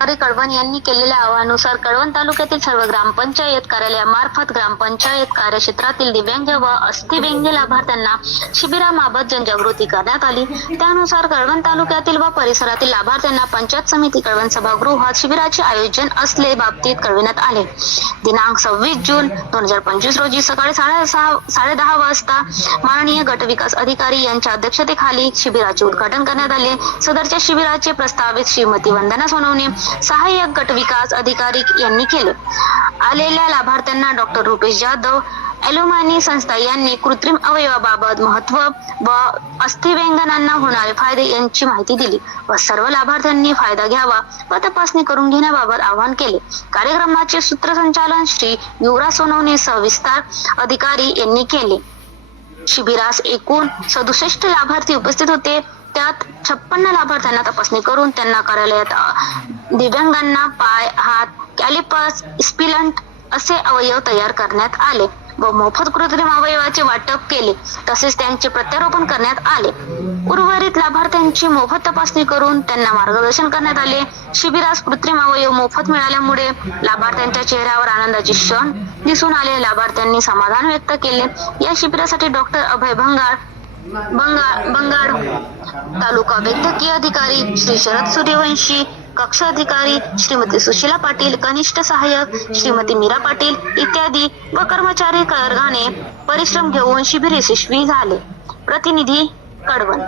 कळवण यांनी केलेल्या आवाहनुसार कळवण तालुक्यातील सर्व ग्रामपंचायत कार्यालयामार्फत ग्रामपंचायत कार्यक्षेत्रातील दिव्यांग व अस्थिव्यंग लाभार्थ्यांना शिबिरामार्फत जनजागृती करण्यात आली. त्यानुसार कळवण तालुक्यातील व परिसरातील लाभार्थ्यांना पंचायत समिती कळवण सभागृहात शिबिराचे आयोजन असले बाबतीत कळविण्यात आले. दिनांक सव्वीस जून दोन हजार पंचवीस रोजी सकाळी साडेसहा साडेदहा वाजता माननीय गट विकास अधिकारी यांच्या अध्यक्षतेखाली शिबिराचे उद्घाटन करण्यात आले. सदरच्या शिबिराचे प्रस्तावित श्रीमती वंदना सोनवणे सहाय्यक गट विकास अधिकारी यांनी केले. आलेल्या लाभार्थ्यांना डॉक्टर रुपेश जाधव अॅल्युमानी संस्था यांनी कृत्रिम अवयवाबाबत महत्त्व व अस्थिव्यंगनांना होणारे फायदे यांची माहिती दिली व सर्व लाभार्थ्यांनी फायदा घ्यावा व तपासणी करून घेण्याबाबत आवाहन केले. कार्यक्रमाचे सूत्रसंचालन श्री युवराज सोनवणे सविस्तार अधिकारी यांनी केले. शिबिरास एकूण सदुसष्ट लाभार्थी उपस्थित होते. त्यात छप्पन्न लाभार्थ्यांना तपासणी करून त्यांना कार्यालयात दिव्यांगांना पाय हात कॅलिपस स्पिलंट असे अवयव तयार करण्यात आले व मोफत कृत्रिम अवयवाचे वाटप केले. तसेच त्यांचे प्रत्यारोपण करण्यात आले. उर्वरित लाभार्थ्यांची मोफत तपासणी करून त्यांना मार्गदर्शन करण्यात आले. शिबिरास कृत्रिम अवयव मोफत मिळाल्यामुळे लाभार्थ्यांच्या चेहऱ्यावर आनंदाचे क्षण दिसून आले. लाभार्थ्यांनी समाधान व्यक्त केले. या शिबिरासाठी डॉक्टर अभय भंगार बंगाळ बंगाड तालुका वैद्यकीय अधिकारी श्री शरद सूर्यवंशी कक्ष अधिकारी श्रीमती सुशीला पाटील कनिष्ठ सहाय्यक श्रीमती मीरा पाटील इत्यादी व कर्मचारी वर्गाने परिश्रम घेऊन शिबिर यशस्वी झाले. प्रतिनिधी कडवण